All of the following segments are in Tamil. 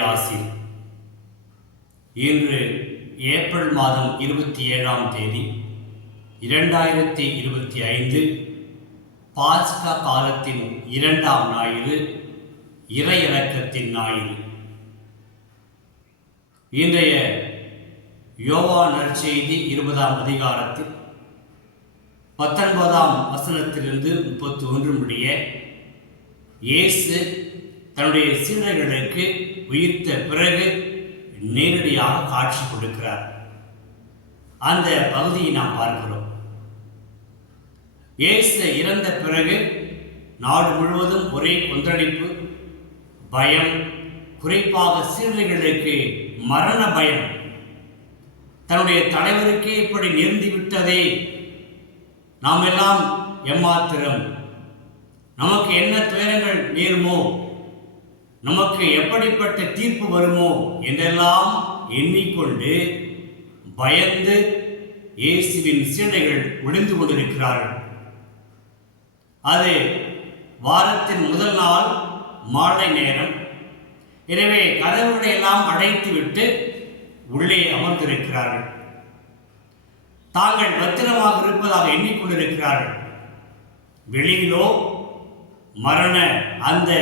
இறையாசி. இன்று ஏப்ரல் மாதம் 27ஆம் தேதி 2025 பாஸ்கா காலத்தின் 2ஆம் ஞாயிறு, இறையிறக்கத்தின் ஞாயிறு. இன்றைய யோவான் நற்செய்தி 20ஆம் அதிகாரத்தில் 19ஆம் வசனத்திலிருந்து 31 முடிய இயேசு தன்னுடைய சீடர்களுக்கு உயிர்த்த பிறகு நேரடியாக காட்சி கொடுக்கிறார். அந்த பகுதியை நாம் பார்க்கிறோம். இயேசு இறந்த பிறகு நாடு முழுவதும் ஒரே கொந்தளிப்பு, பயம், குறிப்பாக சீடர்களுக்கு மரண பயம். தன்னுடைய தலைவருக்கே இப்படி நேர்ந்துவிட்டதே, நாம் எல்லாம் எம்மாத்திரம், நமக்கு என்ன துயரங்கள் நேருமோ, நமக்கு எப்படிப்பட்ட தீர்ப்பு வருமோ என்றெல்லாம் எண்ணிக்கொண்டு பயந்து இயேசுவின் சீடர்கள் ஒளிந்து கொண்டிருக்கிறார்கள். அது வாரத்தின் முதல் நாள் மாலை நேரம். எனவே கதவுகளை எல்லாம் அடைத்துவிட்டு உள்ளே அமர்ந்திருக்கிறார்கள். தாங்கள் பத்திரமாக இருப்பதாக எண்ணிக்கொண்டிருக்கிறார்கள். வெளியிலோ மரண அந்த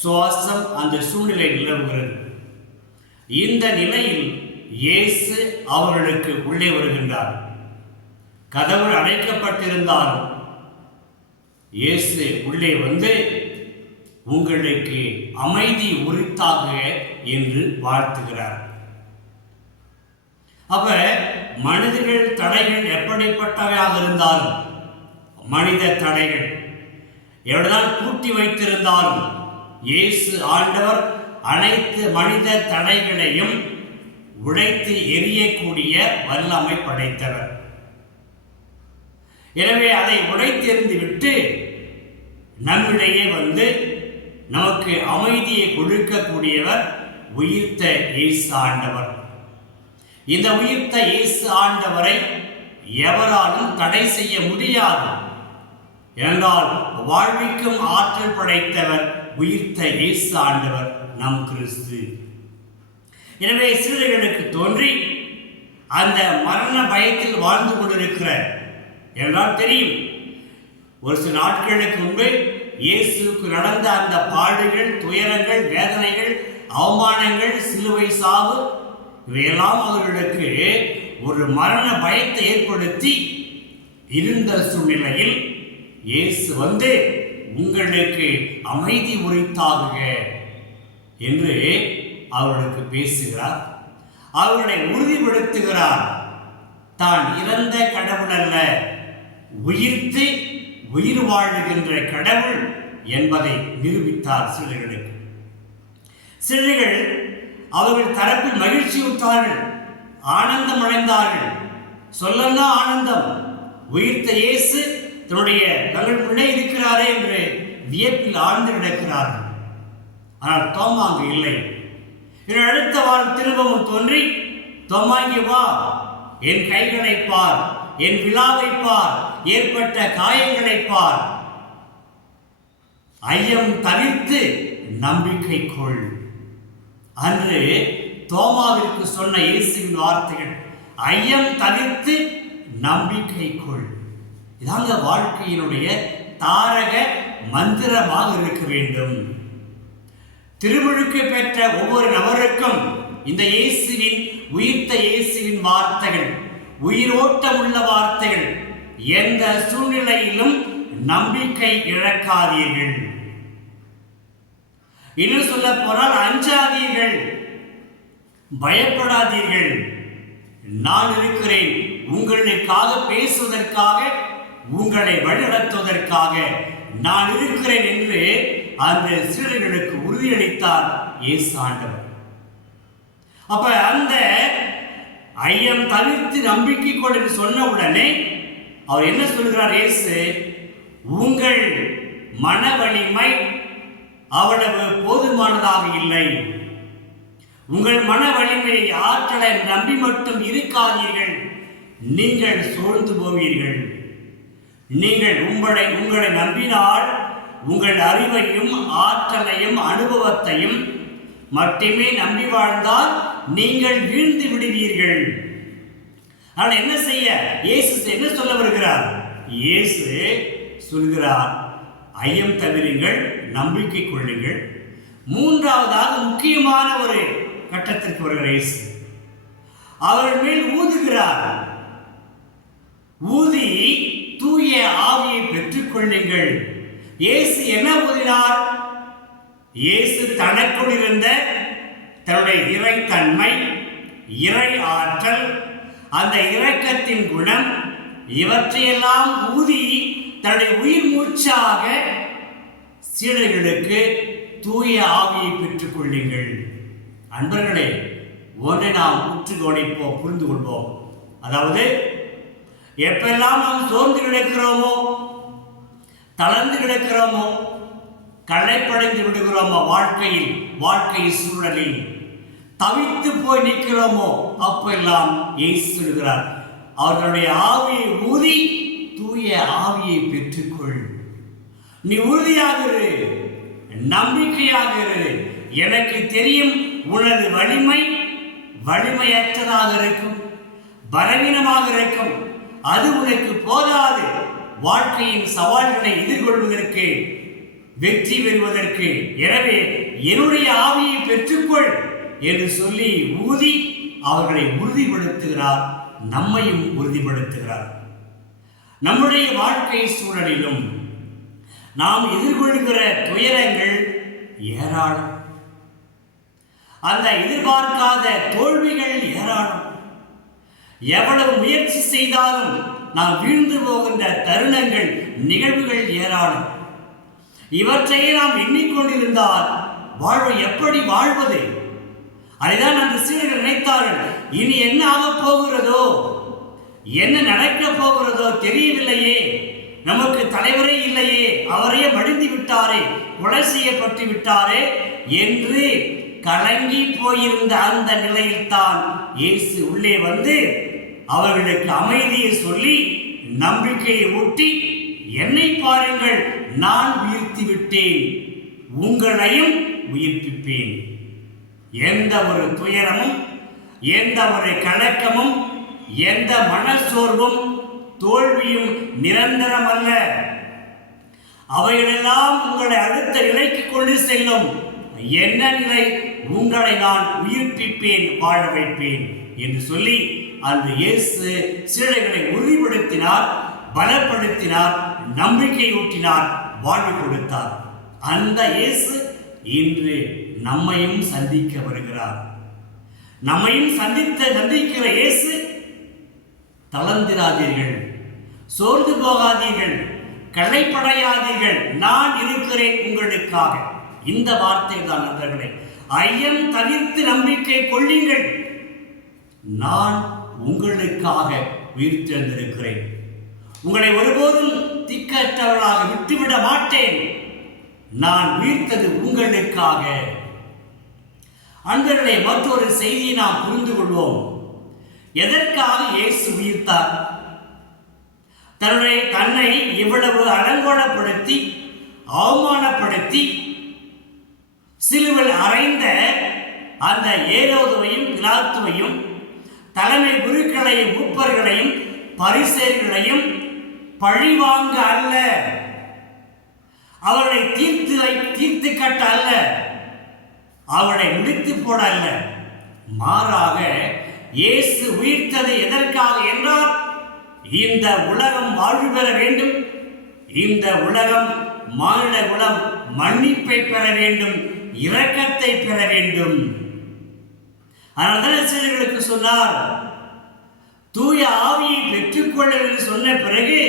சுவாசம், அந்த சூழ்நிலை நிலவுகிறது. இந்த நிலையில் இயேசு அவர்களுக்கு உள்ளே வருகின்றார். கதவு அடைக்கப்பட்டிருந்தாலும் இயேசு உள்ளே வந்து உங்களுக்கு அமைதி உரித்தாக என்று வாழ்த்துகிறார். அப்ப மனிதர்கள் தடைகள் எப்படிப்பட்டவையாக இருந்தாலும், மனித தடைகள் எவ்வளவுதான் பூட்டி வைத்திருந்தாலும், இயேசு ஆண்டவர் அனைத்து மனித தடைகளையும் உடைத்து எரியக்கூடிய வல்லமை படைத்தவர். எனவே அதை உடைத்தெறிந்து விட்டு நம்மிடையே வந்து நமக்கு அமைதியை கொடுக்கக்கூடியவர் உயிர்த்த இயேசு ஆண்டவர். இந்த உயிர்த்த இயேசு ஆண்டவரை எவராலும் தடை செய்ய முடியாது. என்றால் வாழ்விக்கும் ஆற்றல் படைத்தவர் உயிர்த்த இயேசு ஆண்டவர் நம் கிறிஸ்து. எனவே சீடர்களுக்கு தோன்றி அந்த மரண பயத்தில் வாழ்ந்து கொண்டிருக்கிற என்றால் தெரியும். ஒரு சில நாட்களுக்கு முன்பு இயேசுக்கு நடந்த அந்த பாடுகள், துயரங்கள், வேதனைகள், அவமானங்கள், சிலுவை சாவு, இவையெல்லாம் அவர்களுக்கு ஒரு மரண பயத்தை ஏற்படுத்தி இருந்த சூழ்நிலையில் இயேசு வந்து உங்களுக்கு அமைதி உரித்தாக என்று அவர்களுக்கு பேசுகிறார். அவர்களை உறுதிப்படுத்துகிறார். தான் இறந்த கடவுள் அல்ல, உயிர்த்து உயிர் வாழுகின்ற கடவுள் என்பதை நிரூபித்தார் சீடர்களுக்கு. சீடர்கள் அவர்கள் தரப்பில் மகிழ்ச்சியுற்றார்கள், ஆனந்தம் அடைந்தார்கள். சொல்லன்னா ஆனந்தம். உயிர்த்த இயேசு தன்னுடைய தங்கள் பிள்ளை இருக்கிறாரே என்று வியப்பில் ஆழ்ந்து கிடக்கிறார்கள். ஆனால் தோமா அங்கு இல்லை. அடுத்த வாரம் திரும்பவும் தோன்றி, தோமாங்கி வா, என் கைகளை பார், என் விழாவை பார், ஏற்பட்ட காயங்களை பார், ஐயம் தவிர்த்து நம்பிக்கை கொள். அன்று தோமாவிற்கு சொன்ன இயேசுவின் வார்த்தைகள், ஐயம் தவிர்த்து நம்பிக்கை கொள். இதாங்க வாழ்க்கையினுடைய தாரக மந்திரமாக இருக்க வேண்டும். திருமுழுக்கு பெற்ற ஒவ்வொரு நபருக்கும் இந்த இயேசுவின், உயிர்த்த இயேசுவின் வார்த்தைகள், உயிரோட்டம் உள்ள வார்த்தைகள், எந்த சூழ்நிலையிலும் நம்பிக்கை இழக்காதீர்கள். இன்னும் சொல்ல போனால் அஞ்சாதீர்கள், பயப்படாதீர்கள். நான் இருக்கிறேன், உங்களுக்காக பேசுவதற்காக, உங்களை வழிநடத்துவதற்காக நான் இருக்கிறேன் என்று அந்த சீடர்களுக்கு உறுதியளித்தார் இயேசு ஆண்டவர். அப்ப அந்த ஐயம் தவிர்த்து நம்பிக்கை கொண்டு சொன்ன உடனே அவர் என்ன சொல்கிறார்? இயேசு, உங்கள் மன வலிமை அவ்வளவு போதுமானதாக இல்லை. உங்கள் மன வலிமையை, ஆற்றலை நம்பி மட்டும் இருக்காதீர்கள். நீங்கள் சோர்ந்து போவீர்கள். நீங்கள் உங்களை நம்பினால் உங்கள் அறிவையும் ஆற்றலையும் அனுபவத்தையும் மட்டுமே நம்பி வாழ்ந்தால் நீங்கள் வீழ்ந்து விடுவீர்கள். ஆனால் என்ன செய்ய இயேசு என்ன சொல்ல வருகிறார்? இயேசு சொல்கிறார், ஐயம் தவிருங்கள், நம்பிக்கை கொள்ளுங்கள். மூன்றாவதாக முக்கியமான ஒரு கட்டத்திற்கு வருகிற இயேசு அவர்கள் மேல் ஊதுகிறார். ஊதி தூய ஆவியை பெற்றுக் கொள்ளுங்கள். இயேசு என்ன ஊதினார்? இயேசு தனக்குள் இருந்த தன்னுடைய இறைத்தன்மை, இறை ஆற்றல், அந்த இரக்கத்தின் குணம், இவற்றையெல்லாம் ஊதி தன்னுடைய உயிர் மூச்சாக சீடர்களுக்கு தூய ஆவியை பெற்றுக் கொள்ளுங்கள். அன்பர்களே, ஒன்றை நாம் உற்று கவனிப்போம், புரிந்து கொள்வோம். அதாவது எப்பெல்லாம் நாம் சோர்ந்து கிடக்கிறோமோ, தளர்ந்து கிடக்கிறோமோ, களைப்படைந்து விடுகிறோமோ, வாழ்க்கை சூழலில் தவித்து போய் நிற்கிறோமோ, அப்பெல்லாம் இயேசு சொல்கிறார், அவர்களுடைய ஆவியை ஊதி தூய ஆவியை பெற்றுக்கொள். நீ உறுதியாக இரு, நம்பிக்கையாக இரு. எனக்கு தெரியும் உனது வலிமையற்றதாக இருக்கும், பலவீனமாக இருக்கும். அது உனக்கு போதாது வாழ்க்கையின் சவால்களை எதிர்கொள்வதற்கு, வெற்றி பெறுவதற்கு. எனவே என்னுடைய ஆவியை பெற்றுக்கொள் என்று சொல்லி ஊதி அவர்களை உறுதிப்படுத்துகிறார், நம்மையும் உறுதிப்படுத்துகிறார். நம்முடைய வாழ்க்கை சூழலிலும் நாம் எதிர்கொள்கிற துயரங்கள் ஏராளம், அந்த எதிர்பார்க்காத தோல்விகள் ஏராளம். எவ்வளவு முயற்சி செய்தாலும் நாம் வீழ்ந்து போகின்ற தருணங்கள், நிகழ்வுகள் ஏராளம். இவற்றையே நாம் எண்ணிக்கொண்டிருந்தால் வாழ்வை எப்படி வாழ்வது? அதைதான் அந்த சீடர்கள் நினைத்தார்கள். இனி என்ன ஆகப் போகிறதோ, என்ன நடக்கப் போகிறதோ தெரியவில்லையே, நமக்கு தலைவரே இல்லையே, அவரையே மடிந்து விட்டாரே, கொலை செய்யப்பட்டு விட்டாரே என்று கலங்கி போயிருந்த அந்த நிலையில்தான் இயேசு உள்ளே வந்து அவர்களுக்கு அமைதியை சொல்லி நம்பிக்கையை ஊட்டி, என்னை பாருங்கள், நான் உயிர்த்தி விட்டேன், உங்களையும் உயிர்ப்பிப்பேன். எந்த ஒரு துயரமும், எந்த ஒரு கலக்கமும், எந்த மனச்சோர்வும், தோல்வியும் நிரந்தரம் அல்ல. அவைகளெல்லாம் உங்களை அடுத்த நிலைக்கு கொண்டு செல்லும். என்ன நிலை? உங்களை நான் உயிர்ப்பிப்பேன், வாழ வைப்பேன் என்று சொல்லி அந்த இயேசு சீடர்களை உறுதிப்படுத்தினார், பலப்படுத்தினார், நம்பிக்கை ஊட்டினார், வாழ்வு கொடுத்தார். அந்த இயேசு இன்று நம்மையும் சந்திக்க வருகிறார். நம்மையும் சந்திக்கிற இயேசு, தளர்ந்திராதீர்கள், சோர்ந்து போகாதீர்கள், களைப்படையாதீர்கள், நான் இருக்கிறேன் உங்களுக்காக. இந்த வார்த்தை தான் நண்பர்களே. ஐயம் தவிர்த்து நம்பிக்கை கொள்ளுங்கள், நான் உங்களுக்காக உயிர்த்தெழுந்திருக்கிறேன். உங்களை ஒருபோதும் திக்கற்றவர்களாக விட்டுவிட மாட்டேன். நான் உயிர்த்தது உங்களுக்காக. அன்பர்களே, மற்றொரு செய்தியை நாம் புரிந்து கொள்வோம். எதற்காக இயேசு உயிர்த்தார்? தன்னை இவ்வளவு அலங்கோலப்படுத்தி, அவமானப்படுத்தி, சிலுவையில் அறைந்த அந்த ஏரோதுவையும் பிலாத்துவையும், தலைமை குருக்களையும், மூப்பர்களையும், பரிசேயர்களையும் பழிவாங்க அல்ல, அவர்களை தீர்த்து கட்ட அல்ல, அவர்களை முடித்து போட அல்ல. மாறாக இயேசு உயிர்த்தது எதற்காக என்றால், இந்த உலகம் வாழ்வு பெற வேண்டும், இந்த உலகம், மானிட குலம் மன்னிப்பை பெற வேண்டும், இரக்கத்தை பெற வேண்டும். அதனால்தான் சீடர்களுக்கு சொன்னார், தூய ஆவியை பெற்றுக்கொள்ள என்று சொன்ன பிறகு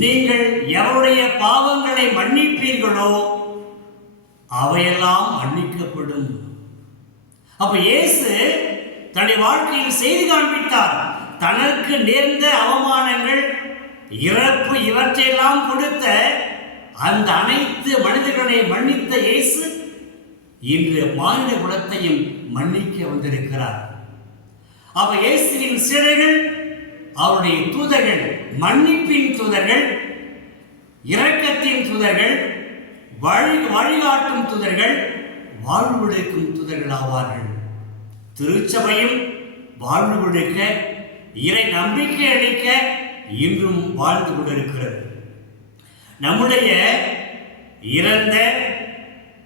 நீங்கள் எவருடைய பாவங்களை மன்னிப்பீர்களோ அவையெல்லாம் மன்னிக்கப்படும். அப்ப இயேசு தன்னுடைய வாழ்க்கையில் செய்து காண்பித்தார். தனக்கு நேர்ந்த அவமானங்கள், இறப்பு, இவற்றையெல்லாம் கொடுத்த அந்த அனைத்து மனிதர்களை மன்னித்த இயேசு இன்று மானிட குலத்தையும் மன்னிக்க வந்திருக்கிறார். அவ இயேசுவின் சீடர்கள், அவருடைய தூதர்கள், மன்னிப்பின் தூதர்கள், இரக்கத்தின் தூதர்கள், வழிகாட்டும் தூதர்கள், வாழ்வு விளைக்கும் தூதர்கள் ஆவார்கள். திருச்சபையும் வாழ்வு விளைக்க, இறை நம்பிக்கை அளிக்க இன்றும் வாழ்ந்து கொண்டிருக்கிறது. நம்முடைய இறந்த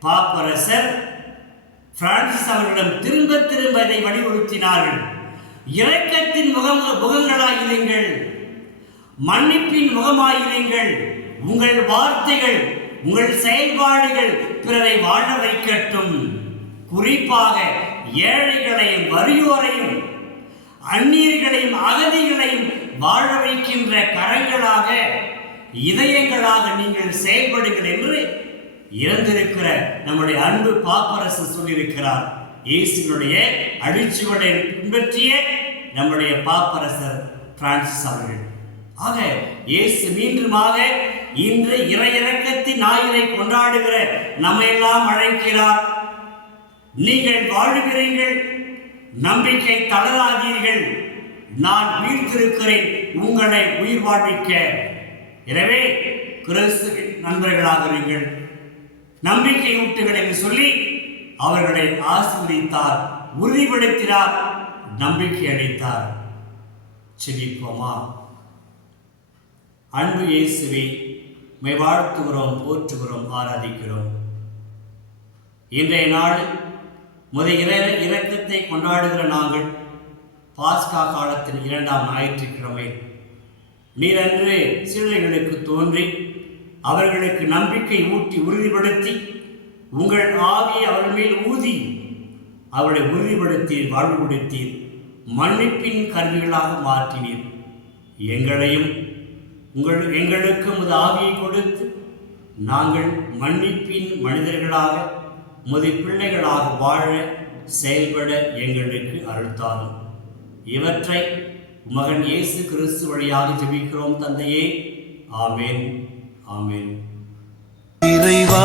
பாப்பரசர் பிரான்சிஸ் அவர்களிடம் திரும்ப திரும்ப இதை வலியுறுத்தினார்கள். இரக்கத்தின் முகங்களாயிருங்கள், மன்னிப்பின் முகமாயிருங்கள். உங்கள் வார்த்தைகள், உங்கள் செயல்பாடுகள் பிறரை வாழ வைக்கட்டும். குறிப்பாக ஏழைகளையும் வறியோரையும் அந்நியர்களையும் அகதிகளையும் வாழ வைக்கின்ற கரங்களாக, இதயங்களாக நீங்கள் செயல்படுங்கள் என்று இறந்திருக்கிற நம்முடைய அன்பு பாப்பரசு சொல்லியிருக்கிறார். இயேசுடைய அடிச்சுவடை பின்பற்றிய நம்முடைய பாப்பரசர் பிரான்சிஸ் அவர்கள். ஆக இயேசு மீண்டுமாக இன்று இறையிறக்கத்தின் ஞாயிறை கொண்டாடுகிற நம்மையெல்லாம் அழைக்கிறார். நீங்கள் வாழுகிறீர்கள், நம்பிக்கை தளராதீர்கள், நான் உயிர்த்திருக்கிறேன், உங்களை உயிர் வாழ்விக்க. எனவே கிறிஸ்துவின் நண்பர்களாகிறீர்கள், நம்பிக்கை ஊட்டுங்கள் என்று சொல்லி அவர்களை ஆசீர்வதித்தார், உறுதிப்படுத்தினார், நம்பிக்கை அளித்தார். செபிப்போமா. அன்பு இயேசுவை மை வாழ்த்துகிறோம், போற்றுகிறோம், ஆராதிக்கிறோம். இன்றைய நாள் இரக்கத்தை கொண்டாடுகிற நாங்கள் பாஸ்கா காலத்தின் 2ஆம் ஞாயிற்றுக்கிழமை நீர் அன்று சீடர்களுக்கு தோன்றி அவர்களுக்கு நம்பிக்கை ஊட்டி உறுதிப்படுத்தி உங்கள் ஆவியை அவர்கள் மேல் ஊதி அவர்களை உறுதிப்படுத்தீர், வாழ்வுபடுத்தீர், மன்னிப்பின் கருவிகளாக மாற்றினீர். எங்களையும் எங்களுக்கு உமது ஆவியை கொடுத்து நாங்கள் மன்னிப்பின் மனிதர்களாக, உமது பிள்ளைகளாக வாழ செயல்பட எங்களுக்கு அருள்தாரும். இவற்றை மகன் இயேசு கிறிஸ்து வழியாக ஜெபிக்கிறோம் தந்தையே. ஆமென், ஆமென். இறைவா